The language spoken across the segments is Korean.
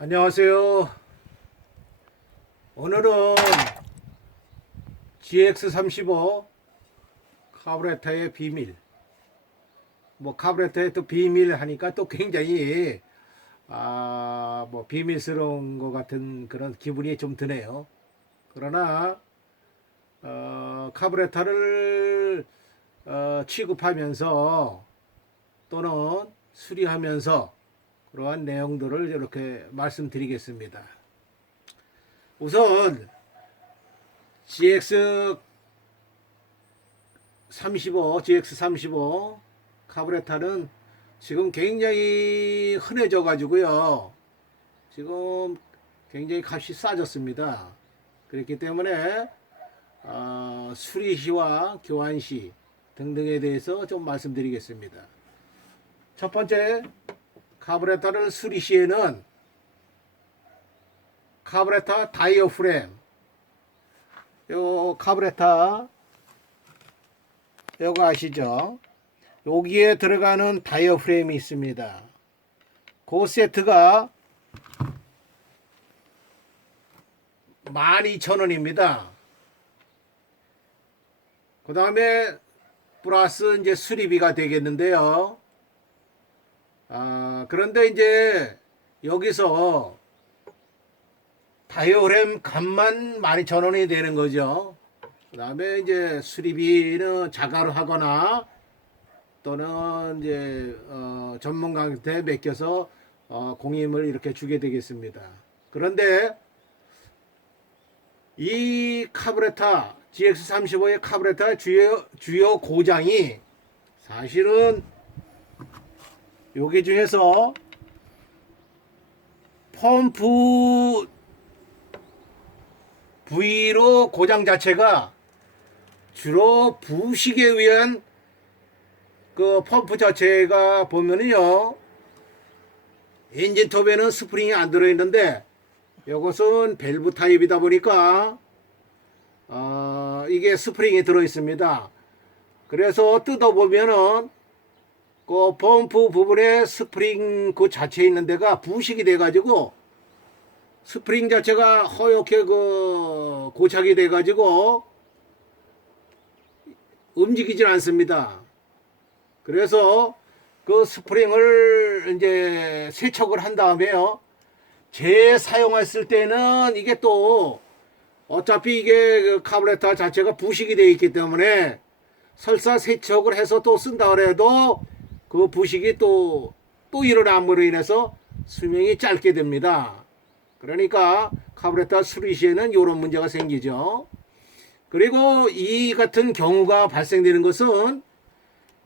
안녕하세요. 오늘은 GX35 카브레타의 비밀. 카브레타의 또 비밀 하니까 또 굉장히 비밀스러운 것 같은 그런 기분이 좀 드네요. 그러나 카브레타를 취급하면서 또는 수리하면서 그러한 내용들을 이렇게 말씀드리겠습니다. 우선 GX35 카브레타는 지금 굉장히 흔해져 가지고요. 지금 굉장히 값이 싸졌습니다. 그렇기 때문에 수리시와 교환시 등등에 대해서 좀 말씀드리겠습니다. 첫 번째, 카브레타를 수리 시에는 카브레타 다이어프램, 요 카브레타 요거 아시죠? 여기에 들어가는 다이어프램이 있습니다. 그 세트가 12,000원입니다. 그 다음에 플러스 이제 수리비가 되겠는데요. 그런데 이제 여기서 다이어프램 값만 12,000원이 되는 거죠. 그 다음에 이제 수리비는 자가로 하거나 또는 이제 전문가한테 맡겨서 공임을 이렇게 주게 되겠습니다. 그런데 이 카브레타 GX35의 카브레타 주요 고장이 사실은 여기 중에서 펌프 부위로 고장 자체가 주로 부식에 의한 그 펌프 자체가 보면은요, 엔진톱에는 스프링이 안 들어있는데 이것은 밸브 타입이다 보니까 이게 스프링이 들어있습니다. 그래서 뜯어보면은 그 펌프 부분에 스프링 그 자체에 있는 데가 부식이 돼 가지고 스프링 자체가 허옇게 그 고착이 돼 가지고 움직이질 않습니다. 그래서 그 스프링을 이제 세척을 한 다음에요, 재사용했을 때는 이게 또 어차피 이게 그 카브레타 자체가 부식이 되어 있기 때문에 설사 세척을 해서 또 쓴다 그래도 그 부식이 또 일어남으로 인해서 수명이 짧게 됩니다. 그러니까 카브레타 수리 시에는 이런 문제가 생기죠. 그리고 이 같은 경우가 발생되는 것은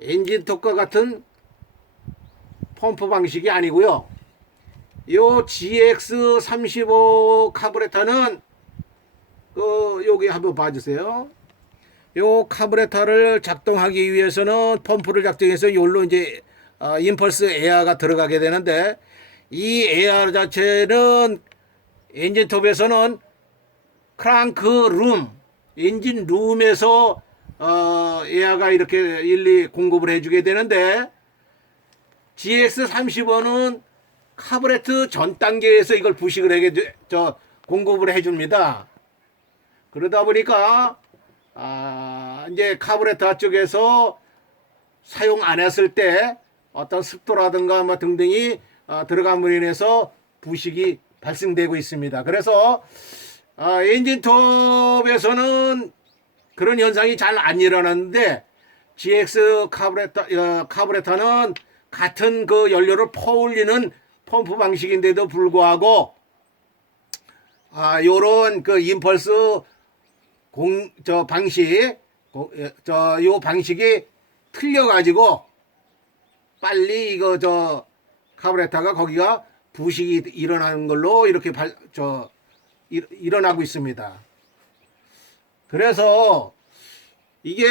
엔진톱과 같은 펌프 방식이 아니고요. 요 GX35 카브레타는 여기 한번 봐주세요. 요 카브레타를 작동하기 위해서는 펌프를 작동해서 요로 이제 임펄스 에어가 들어가게 되는데, 이 에어 자체는 엔진톱에서는 크랑크 룸, 엔진 룸에서 에어가 이렇게 일리 공급을 해주게 되는데, GX35는 카브레트 전 단계에서 이걸 부식을 하게 공급을 해줍니다. 그러다 보니까 이제 카브레타 쪽에서 사용 안 했을 때 어떤 습도라든가 뭐 등등이 들어감으로 인해서 부식이 발생되고 있습니다. 그래서 엔진톱에서는 그런 현상이 잘 안 일어나는데, GX 카브레타는 같은 그 연료를 퍼올리는 펌프 방식인데도 불구하고 요런 그 임펄스 요 방식이 틀려가지고 빨리 카브레타가 거기가 부식이 일어나는 걸로 이렇게 일어나고 있습니다. 그래서 이게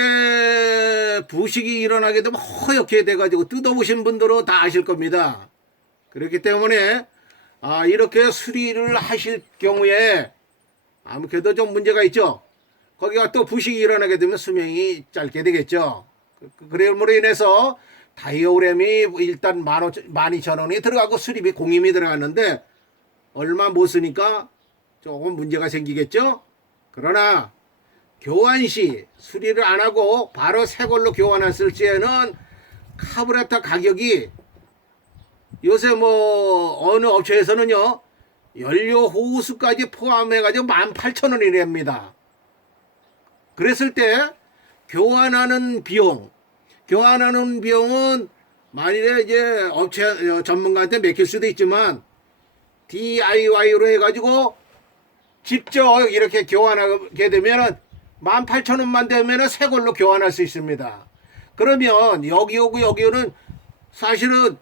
부식이 일어나게 되면 허옇게 돼가지고 뜯어보신 분들은 다 아실 겁니다. 그렇기 때문에 이렇게 수리를 하실 경우에 아무래도 좀 문제가 있죠. 거기가 또 부식이 일어나게 되면 수명이 짧게 되겠죠. 그럼으로 인해서 다이어프램이 일단 12,000원이 들어가고 수리비 공임이 들어갔는데, 얼마 못 쓰니까 조금 문제가 생기겠죠. 그러나 교환 시 수리를 안 하고 바로 새 걸로 교환했을 때에는 카부레터 가격이 요새 뭐 어느 업체에서는요 연료 호수까지 포함해가지고 18,000원이랍니다. 그랬을 때 교환하는 비용은 만일에 이제 업체 전문가한테 맡길 수도 있지만 DIY로 해가지고 직접 이렇게 교환하게 되면은 18,000원만 되면은 새 걸로 교환할 수 있습니다. 그러면 여기 오고 여기 오는 사실은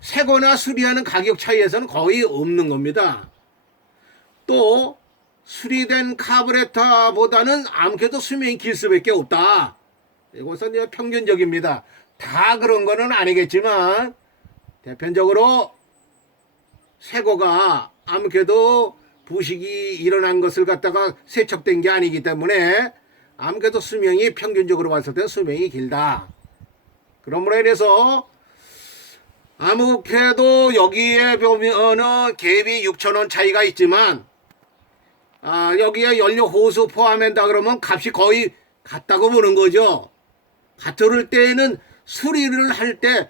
새 거나 수리하는 가격 차이에서는 거의 없는 겁니다. 또 수리된 카부레터보다는 아무래도 수명이 길 수밖에 없다. 이것은 평균적입니다. 다 그런 거는 아니겠지만 대표적으로 새 거가 아무래도 부식이 일어난 것을 갖다가 세척된 게 아니기 때문에 아무래도 수명이 평균적으로 봤을 때 수명이 길다. 그러므로 인해서 아무래도 여기에 보면은 갭이 6,000원 차이가 있지만 여기에 연료 호수 포함한다 그러면 값이 거의 같다고 보는 거죠. 같을 때에는 수리를 할 때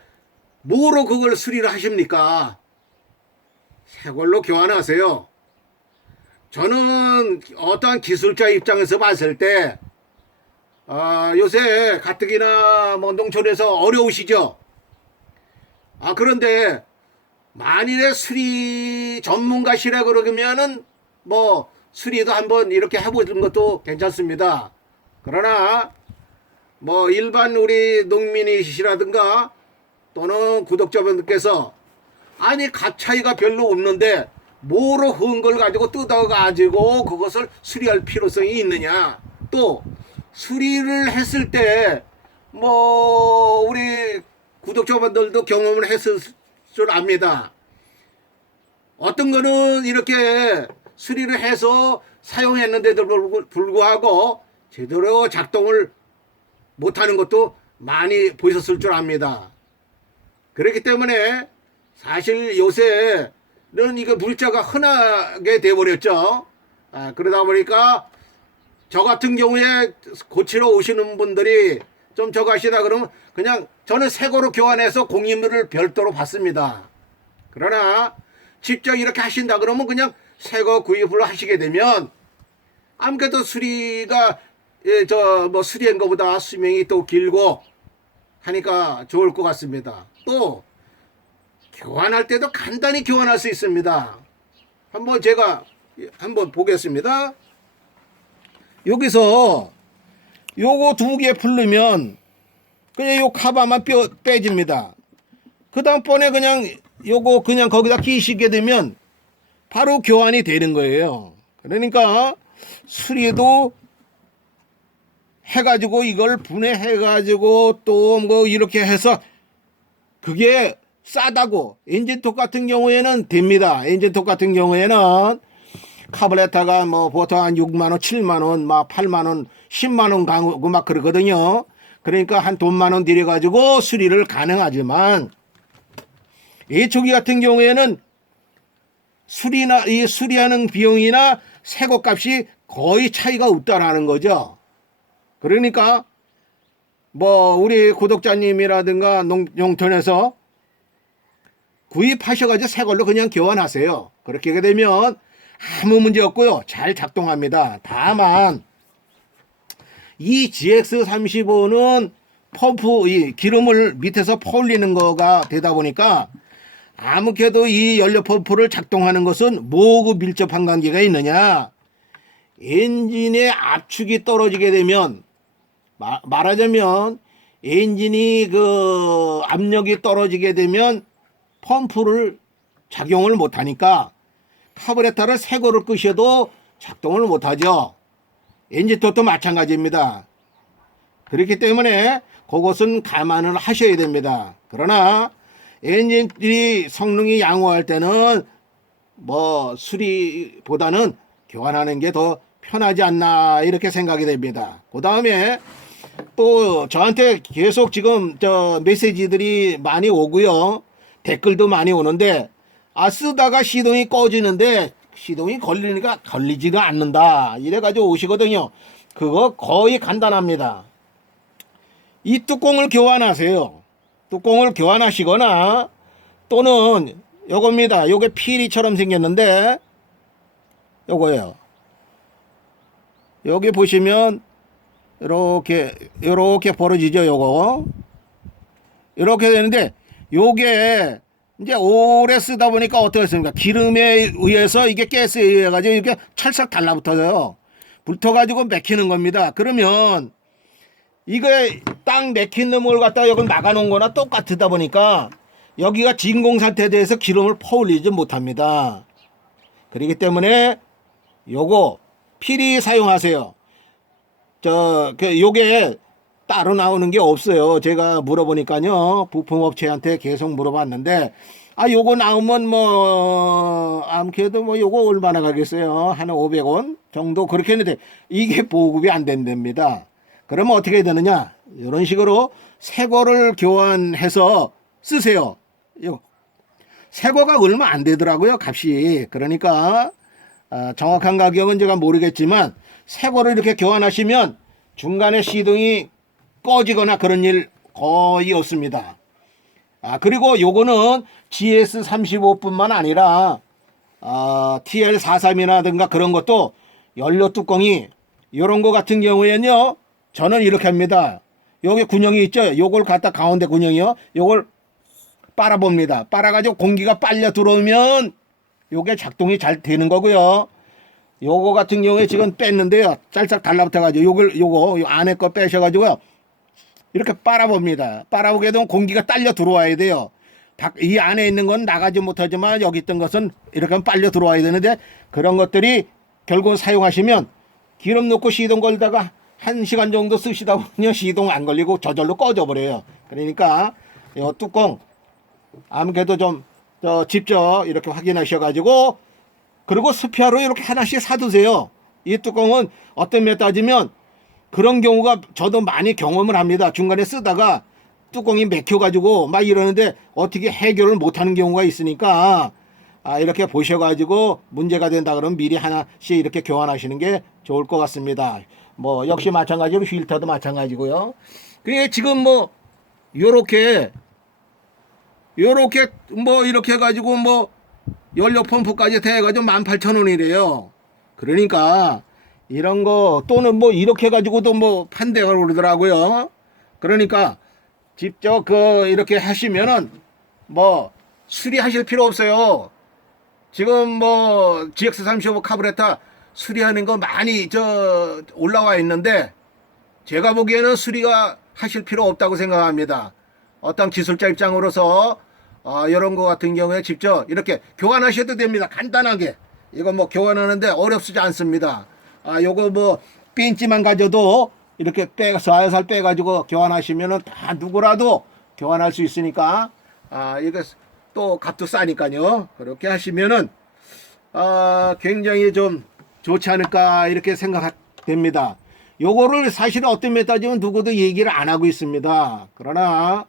뭐로 그걸 수리를 하십니까? 새 걸로 교환하세요. 저는 어떠한 기술자 입장에서 봤을 때 요새 가뜩이나 뭐 농촌에서 어려우시죠. 그런데 만일에 수리 전문가시라 그러면은 뭐 수리도 한번 이렇게 해보는 것도 괜찮습니다. 그러나 뭐 일반 우리 농민이시라든가 또는 구독자분들께서 아니 값 차이가 별로 없는데 뭐로 hơn 걸 가지고 뜯어가지고 그것을 수리할 필요성이 있느냐. 또 수리를 했을 때 뭐 우리 구독자분들도 경험을 했을 줄 압니다. 어떤 거는 이렇게 수리를 해서 사용했는데도 불구하고 제대로 작동을 못하는 것도 많이 보셨을 줄 압니다. 그렇기 때문에 사실 요새는 이거 물자가 흔하게 돼버렸죠. 그러다 보니까 저 같은 경우에 고치러 오시는 분들이 좀 저거 하시다 그러면 그냥 저는 새 거로 교환해서 공임료를 별도로 받습니다. 그러나 직접 이렇게 하신다 그러면 그냥 새 거 구입을 하시게 되면 아무래도 수리가 뭐 수리한 것보다 수명이 또 길고 하니까 좋을 것 같습니다. 또 교환할 때도 간단히 교환할 수 있습니다. 한번 제가 한번 보겠습니다. 여기서 요거 두 개 풀르면 그냥 요 카바만 빼집니다. 그 다음번에 그냥 요거 그냥 거기다 끼시게 되면 바로 교환이 되는 거예요. 그러니까 수리도 해가지고 이걸 분해해가지고 또 뭐 이렇게 해서 그게 싸다고 엔진톱 같은 경우에는 됩니다. 엔진톱 같은 경우에는 카브레타가 뭐 보통 한 6만원, 7만원, 막 8만원, 10만원 가고 막 그러거든요. 그러니까 한 돈 만원 들여가지고 수리를 가능하지만 예초기 같은 경우에는 이 수리하는 비용이나 새거 값이 거의 차이가 없다라는 거죠. 그러니까 뭐 우리 구독자님이라든가 농촌에서 구입하셔가지고 새 걸로 그냥 교환하세요. 그렇게 하게 되면 아무 문제 없고요. 잘 작동합니다. 다만 이 GX35는 펌프 이 기름을 밑에서 퍼올리는 거가 되다 보니까 아무래도 이 연료 펌프를 작동하는 것은 뭐하고 밀접한 관계가 있느냐. 엔진의 압축이 떨어지게 되면 말하자면 엔진이 그 압력이 떨어지게 되면 펌프를 작용을 못하니까 카브레터를 새 거를 끄셔도 작동을 못하죠. 엔진톱도 마찬가지입니다. 그렇기 때문에 그것은 감안을 하셔야 됩니다. 그러나 엔진이 성능이 양호할 때는 뭐 수리보다는 교환하는 게 더 편하지 않나 이렇게 생각이 됩니다. 그 다음에 또 저한테 계속 지금 저 메시지들이 많이 오고요. 댓글도 많이 오는데 쓰다가 시동이 꺼지는데 시동이 걸리니까 걸리지가 않는다. 이래가지고 오시거든요. 그거 거의 간단합니다. 이 뚜껑을 교환하세요. 뚜껑을 교환하시거나 또는 요겁니다. 요게 피리처럼 생겼는데 요거예요. 여기 보시면 요렇게 벌어지죠. 요거 이렇게 되는데 요게 이제 오래 쓰다 보니까 어떻겠습니까? 기름에 의해서 이게 가스에 의해 가지고 이렇게 찰싹 달라붙어요. 붙어가지고 맥히는 겁니다. 그러면 이게 딱 맥힌 놈을 갖다가 여기 막아놓은 거나 똑같다 보니까 여기가 진공 상태에 대해서 기름을 퍼올리지 못합니다. 그렇기 때문에 요거 필히 사용하세요. 요게 따로 나오는 게 없어요. 제가 물어보니까요. 부품업체한테 계속 물어봤는데, 요거 나오면 아무래도 요거 얼마나 가겠어요? 한 500원 정도 그렇게 했는데, 이게 보급이 안 된답니다. 그러면 어떻게 해야 되느냐? 이런 식으로 새 거를 교환해서 쓰세요. 새 거가 얼마 안 되더라고요, 값이. 그러니까, 정확한 가격은 제가 모르겠지만, 새 거를 이렇게 교환하시면 중간에 시동이 꺼지거나 그런 일 거의 없습니다. 그리고 요거는 GS35뿐만 아니라 TL43이라든가 그런 것도 연료 뚜껑이 요런 거 같은 경우에는요, 저는 이렇게 합니다. 여기 군형이 있죠. 요걸 갖다 가운데 군형이요. 요걸 빨아봅니다. 빨아가지고 공기가 빨려 들어오면 요게 작동이 잘 되는 거고요. 요거 같은 경우에 지금 뺐는데요. 짤짤 달라붙어가지고 요거 안에 거 빼셔가지고요. 이렇게 빨아봅니다. 빨아보게 되면 공기가 딸려 들어와야 돼요. 이 안에 있는 건 나가지 못하지만 여기 있던 것은 이렇게 빨려 들어와야 되는데 그런 것들이 결국 사용하시면 기름 넣고 시동 걸다가 1시간 정도 쓰시다 보면 시동 안 걸리고 저절로 꺼져 버려요. 그러니까 이 뚜껑 아무래도 좀 직접 이렇게 확인하셔가지고 그리고 스페어로 이렇게 하나씩 사두세요. 이 뚜껑은 어떤 면에 따지면 그런 경우가 저도 많이 경험을 합니다. 중간에 쓰다가 뚜껑이 맥혀가지고 막 이러는데 어떻게 해결을 못하는 경우가 있으니까 이렇게 보셔가지고 문제가 된다 그러면 미리 하나씩 이렇게 교환하시는 게 좋을 것 같습니다. 역시 마찬가지로 휠터도 마찬가지고요. 그게 지금 요렇게 이렇게 해가지고 연료 펌프까지 돼가지고 18,000원이래요. 그러니까 이런 거 또는 이렇게 해가지고도 판대가 그러더라고요. 그러니까 직접 이렇게 하시면은 수리하실 필요 없어요. 지금 GX35 카브레타 수리하는 거 많이 올라와 있는데 제가 보기에는 수리가 하실 필요 없다고 생각합니다. 어떤 기술자 입장으로서 이런 거 같은 경우에 직접 이렇게 교환하셔도 됩니다. 간단하게. 이거 교환하는데 어렵지 않습니다. 요거 핀치만 가져도 이렇게 살살 빼가지고 교환하시면은 다 누구라도 교환할 수 있으니까, 이거 또 값도 싸니까요. 그렇게 하시면은, 굉장히 좀 좋지 않을까, 이렇게 생각됩니다. 요거를 사실은 어떤 면 따지면 누구도 얘기를 안 하고 있습니다. 그러나,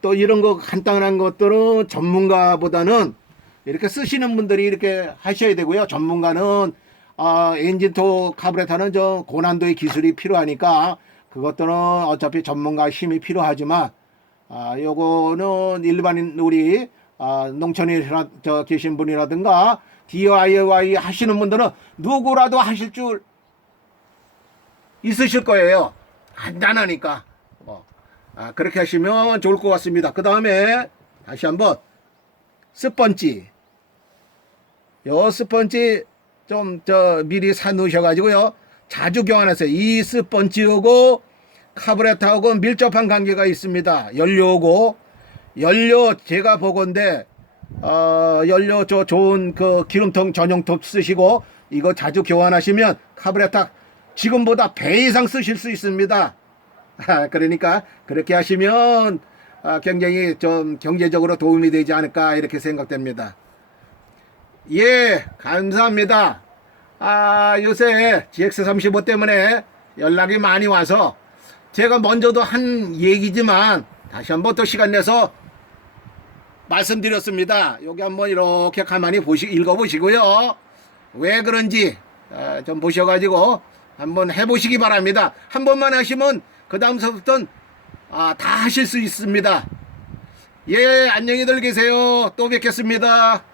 또 이런 거 간단한 것들은 전문가보다는 이렇게 쓰시는 분들이 이렇게 하셔야 되고요. 전문가는 엔진토 카브레타는 좀 고난도의 기술이 필요하니까 그것들은 어차피 전문가 힘이 필요하지만 요거는 일반인 우리 농촌에 계신 분이라든가 DIY 하시는 분들은 누구라도 하실 줄 있으실 거예요. 간단하니까. 그렇게 하시면 좋을 것 같습니다. 그 다음에 다시 한번 스펀지. 요 스펀지 좀 미리 사 놓으셔가지고요. 자주 교환하세요. 이 스펀지하고 카브레타하고 밀접한 관계가 있습니다. 연료 제가 보건데 연료 좋은 기름통 전용통 쓰시고 이거 자주 교환하시면 카브레타 지금보다 배 이상 쓰실 수 있습니다. 그러니까 그렇게 하시면 굉장히 좀 경제적으로 도움이 되지 않을까 이렇게 생각됩니다. 예, 감사합니다. 요새 GX35 때문에 연락이 많이 와서 제가 먼저도 한 얘기지만 다시 한번 또 시간 내서 말씀드렸습니다. 여기 한번 이렇게 가만히 읽어보시고요. 왜 그런지 좀 보셔가지고 한번 해보시기 바랍니다. 한 번만 하시면 그 다음서부터는 다 하실 수 있습니다. 예, 안녕히들 계세요. 또 뵙겠습니다.